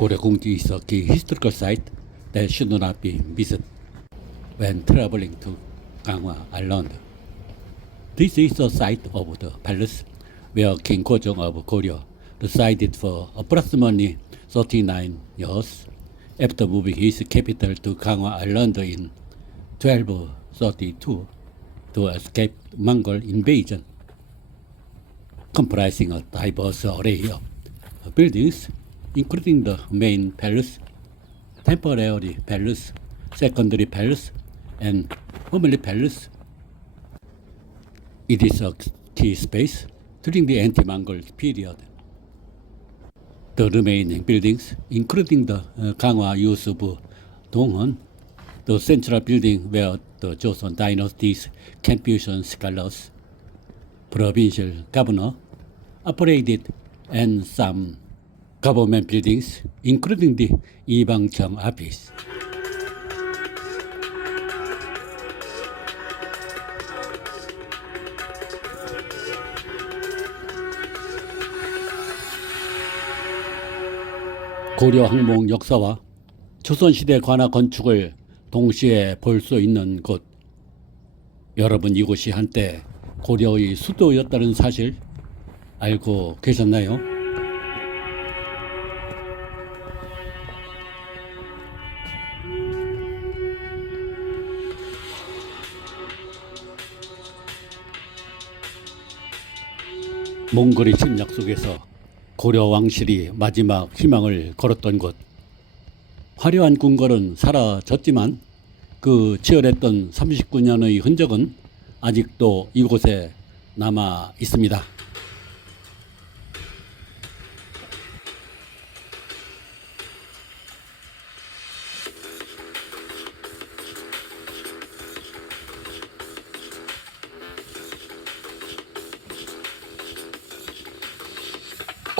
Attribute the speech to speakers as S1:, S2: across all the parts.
S1: Is a key historical site that should not be missed when traveling to Gangwon Island. This is the site of the palace where King Gojong of Goryeo resided for approximately 39 years after moving his capital to Gangwon Island in 1232 to escape Mongol invasion, comprising a diverse array of buildings, including the main palace, temporary palace, secondary palace, and family palace. It is a key space during the anti-Mongol period. The remaining buildings, including the uh, Gangwa Yusubu Donghon, the central building where the Joseon dynasty's Confucian scholars, provincial governor, operated, and some government buildings, including the Ibangcheong office. 고려 항목 역사와 조선시대 관아 건축을 동시에 볼 수 있는 곳. 여러분 이곳이 한때 고려의 수도였다는 사실 알고 계셨나요? 몽골의 침략 속에서 고려 왕실이 마지막 희망을 걸었던 곳. 화려한 궁궐은 사라졌지만 그 치열했던 39년의 흔적은 아직도 이곳에 남아 있습니다.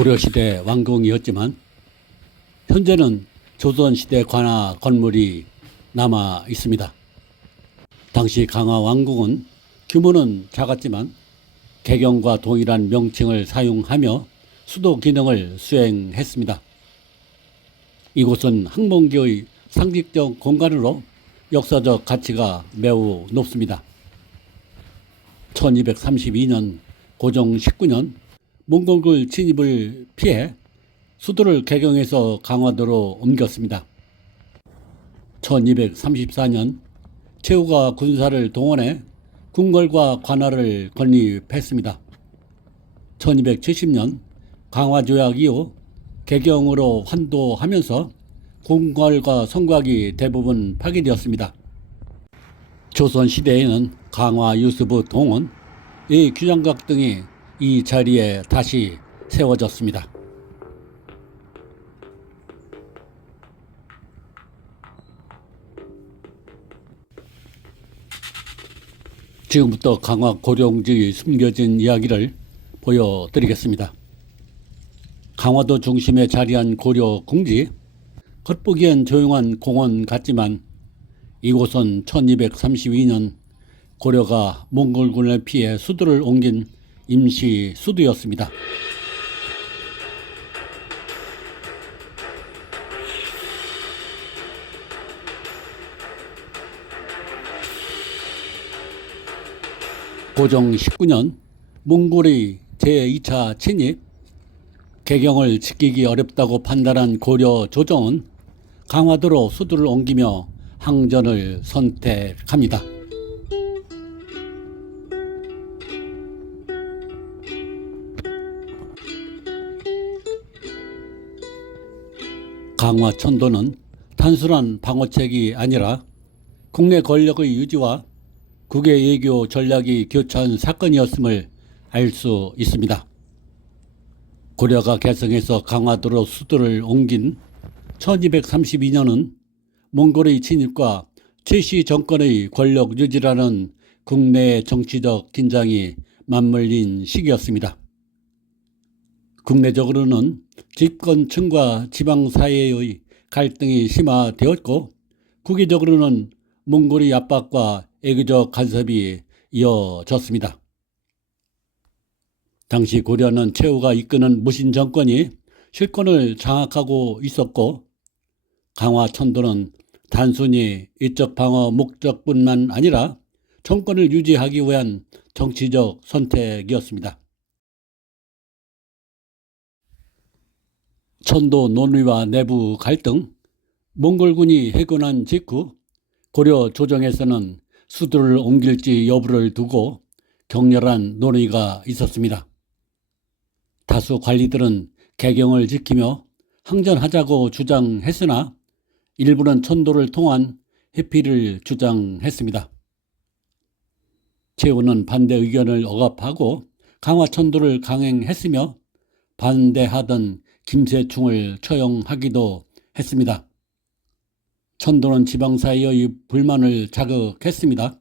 S1: 고려시대 왕궁이었지만 현재는 조선시대 관아 건물이 남아 있습니다. 당시 강화 왕궁은 규모는 작았지만 개경과 동일한 명칭을 사용하며 수도 기능을 수행했습니다. 이곳은 항mon기의 상징적 공간으로 역사적 가치가 매우 높습니다. 1232년 고종 19년 몽골군 진입을 피해 수도를 개경해서 강화도로 옮겼습니다. 1234년 최후가 군사를 동원해 궁궐과 관할을 건립했습니다. 1270년 강화조약 이후 개경으로 환도하면서 궁궐과 성곽이 대부분 파괴되었습니다. 조선시대에는 강화 유수부 동원, 이 규장각 등이 이 자리에 다시 세워졌습니다. 지금부터 강화 고령지의 숨겨진 이야기를 보여드리겠습니다. 강화도 중심에 자리한 고려 궁지, 겉보기엔 조용한 공원 같지만 이곳은 1232년 고려가 몽골군을 피해 수도를 옮긴 임시 수도였습니다. 고종 19년 몽골의 제2차 침입, 개경을 지키기 어렵다고 판단한 고려 조정은 강화도로 수도를 옮기며 항전을 선택합니다. 강화 천도는 단순한 방어책이 아니라 국내 권력의 유지와 국외 외교 전략이 교차한 사건이었음을 알 수 있습니다. 고려가 개성에서 강화도로 수도를 옮긴 1232년은 몽골의 진입과 최씨 정권의 권력 유지라는 국내 정치적 긴장이 맞물린 시기였습니다. 국내적으로는 집권층과 지방 사회의 갈등이 심화되었고 국외적으로는 몽골의 압박과 애교적 간섭이 이어졌습니다. 당시 고려는 최후가 이끄는 무신 정권이 실권을 장악하고 있었고 강화 천도는 단순히 이적 방어 목적뿐만 아니라 정권을 유지하기 위한 정치적 선택이었습니다. 천도 논의와 내부 갈등, 몽골군이 해군한 직후 고려 조정에서는 수도를 옮길지 여부를 두고 격렬한 논의가 있었습니다. 다수 관리들은 개경을 지키며 항전하자고 주장했으나 일부는 천도를 통한 회피를 주장했습니다. 최후는 반대 의견을 억압하고 강화 천도를 강행했으며 반대하던 김세충을 처형하기도 했습니다. 천도는 지방사회의 불만을 자극했습니다.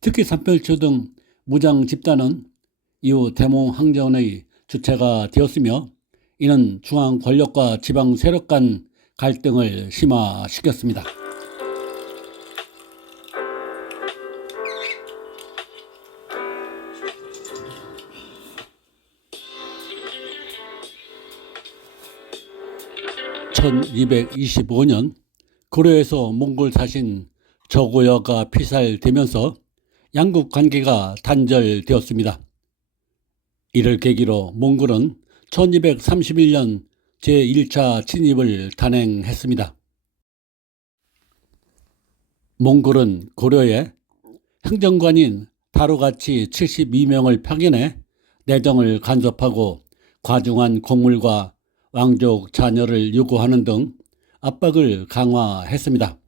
S1: 특히 삼별초 등 무장 집단은 이후 대몽 항전의 주체가 되었으며 이는 중앙 권력과 지방 세력 간 갈등을 심화시켰습니다. (1225년) 고려에서 몽골 사신 저고여가 피살되면서 양국 관계가 단절되었습니다. 이를 계기로 몽골은 1231년 제1차 진입을 단행했습니다. 몽골은 고려에 행정관인 다루가치 72명을 파견해 내정을 간섭하고 과중한 곡물과 왕족 자녀를 요구하는 등 압박을 강화했습니다.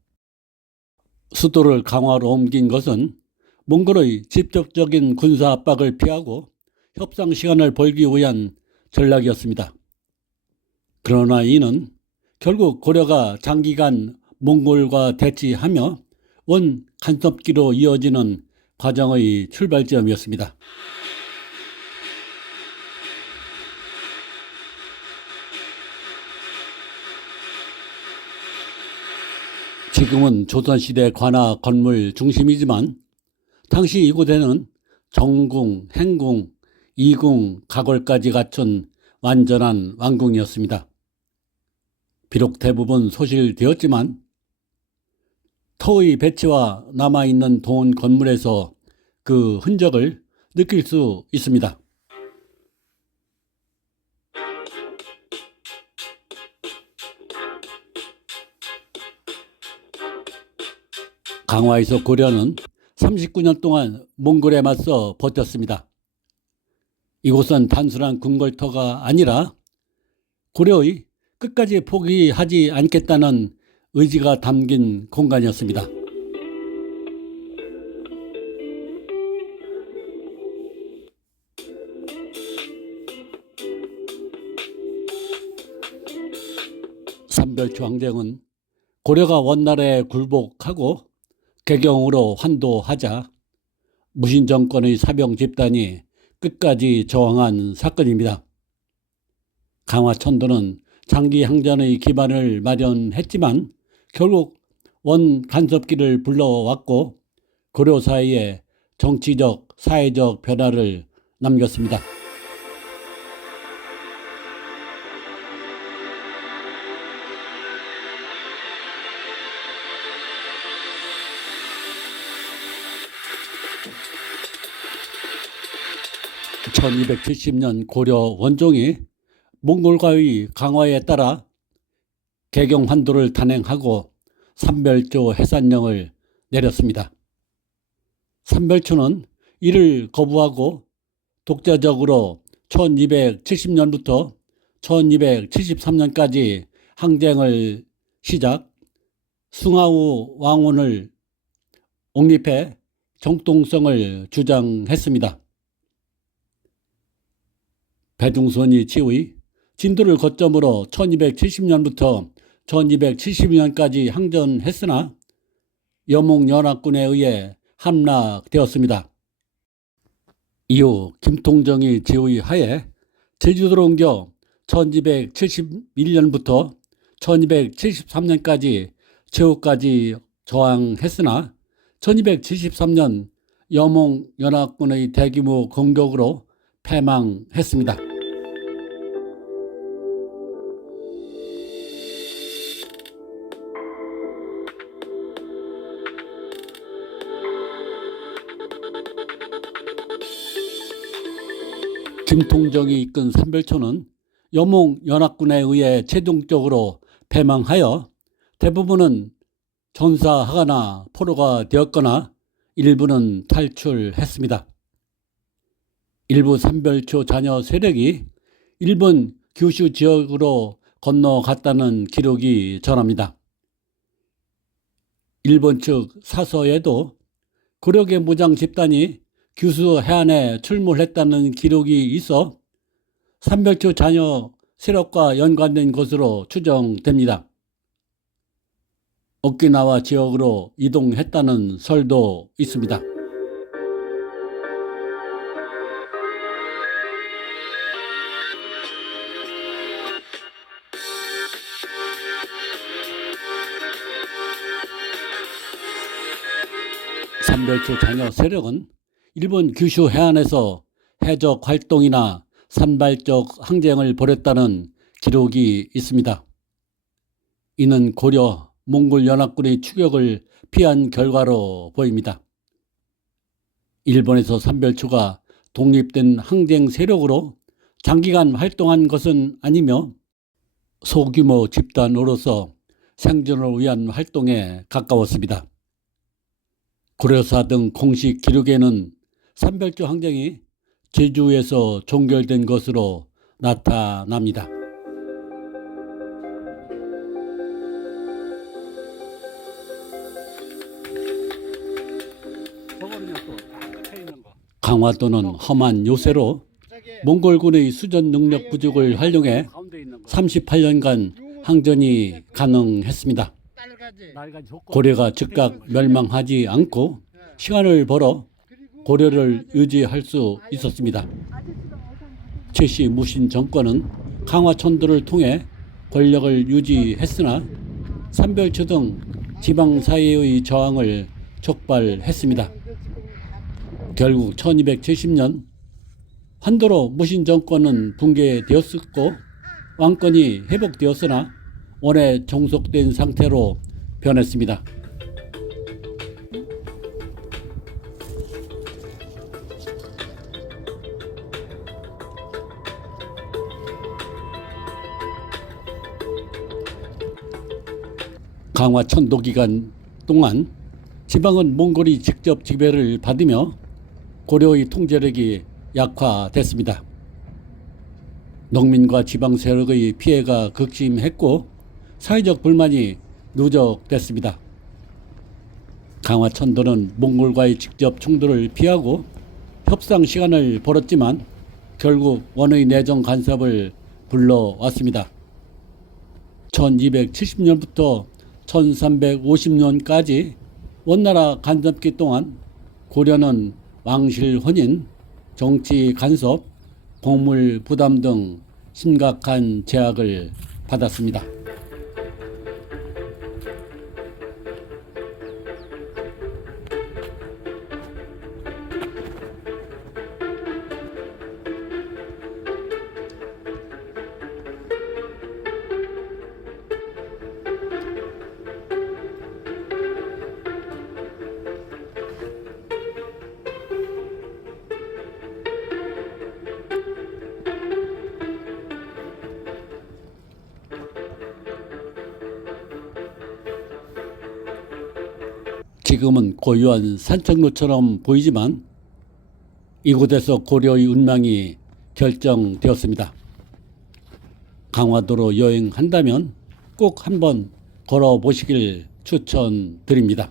S1: 수도를 강화로 옮긴 것은 몽골의 직접적인 군사 압박을 피하고 협상 시간을 벌기 위한 전략이었습니다. 그러나 이는 결국 고려가 장기간 몽골과 대치하며 원 간섭기로 이어지는 과정의 출발점이었습니다. 지금은 조선시대 관아 건물 중심이지만 당시 이곳에는 정궁, 행궁, 이궁, 가골까지 갖춘 완전한 왕궁이었습니다. 비록 대부분 소실되었지만 터의 배치와 남아있는 돈 건물에서 그 흔적을 느낄 수 있습니다. 강화에서 고려는 39년 동안 몽골에 맞서 버텼습니다. 이곳은 단순한 궁궐터가 아니라 고려의 끝까지 포기하지 않겠다는 의지가 담긴 공간이었습니다. 삼별초 항쟁은 고려가 원나라에 굴복하고 개경으로 환도하자 무신 정권의 사병 집단이 끝까지 저항한 사건입니다. 강화천도는 장기 항전의 기반을 마련했지만 결국 원 간섭기를 불러왔고 고려 사이에 정치적 사회적 변화를 남겼습니다. (1270년) 고려 원종이 몽골과의 강화에 따라 개경 환도를 단행하고 삼별조 해산령을 내렸습니다. 삼별초는 이를 거부하고 독자적으로 1270년부터 1273년까지 항쟁을 시작 숭하우 왕원을 옹립해 정통성을 주장했습니다. 배중선이 치의 진도를 거점으로 1270년부터 1272년까지 항전했으나 여몽연합군에 의해 함락되었습니다. 이후 김통정이 지휘 하에 제주도로 옮겨 1271년부터 1273년까지 최후까지 저항했으나 1273년 여몽연합군의 대규모 공격으로 패망했습니다. 김통정이 이끈 삼별초는 여몽 연합군에 의해 최종적으로 패망하여 대부분은 전사하거나 포로가 되었거나 일부는 탈출했습니다. 일부 삼별초 자녀 세력이 일본 규슈 지역으로 건너갔다는 기록이 전합니다. 일본 측 사서에도 고려계 무장 집단이 규수 해안에 출몰했다는 기록이 있어 삼별초 자녀 세력과 연관된 것으로 추정됩니다. 오키나와 지역으로 이동했다는 설도 있습니다. 삼별초 자녀 세력은 일본 규슈 해안에서 해적 활동이나 산발적 항쟁을 벌였다는 기록이 있습니다. 이는 고려 몽골 연합군의 추격을 피한 결과로 보입니다. 일본에서 삼별초가 독립된 항쟁 세력으로 장기간 활동한 것은 아니며 소규모 집단으로서 생존을 위한 활동에 가까웠습니다. 고려사 등 공식 기록에는 삼별조 항쟁이 제주에서 종결된 것으로 나타납니다. 강화도는 험한 요새로 몽골군의 수전 능력 부족을 활용해 38년간 항전이 가능했습니다. 고려가 즉각 멸망하지 않고 시간을 벌어 고려를 유지할 수 있었습니다. 최씨 무신 정권은 강화천도를 통해 권력을 유지했으나 삼별초 등 지방 사회의 저항을 촉발했습니다. 결국 1270년 한도로 무신 정권은 붕괴되었었고 왕권이 회복되었으나 원에 종속된 상태로 변했습니다. 강화 천도 기간 동안 지방은 몽골이 직접 지배를 받으며 고려의 통제력이 약화됐습니다. 농민과 지방 세력의 피해가 극심했고 사회적 불만이 누적됐습니다. 강화천도는 몽골과의 직접 충돌을 피하고 협상 시간을 벌었지만 결국 원의 내정 간섭을 불러왔습니다. 1270년부터 1350년까지 원나라 간섭기 동안 고려는 왕실 혼인, 정치 간섭, 공물 부담 등 심각한 제약을 받았습니다. 지금은 고유한 산책로처럼 보이지만 이곳에서 고려의 운명이 결정되었습니다. 강화도로 여행한다면 꼭 한번 걸어보시길 추천드립니다.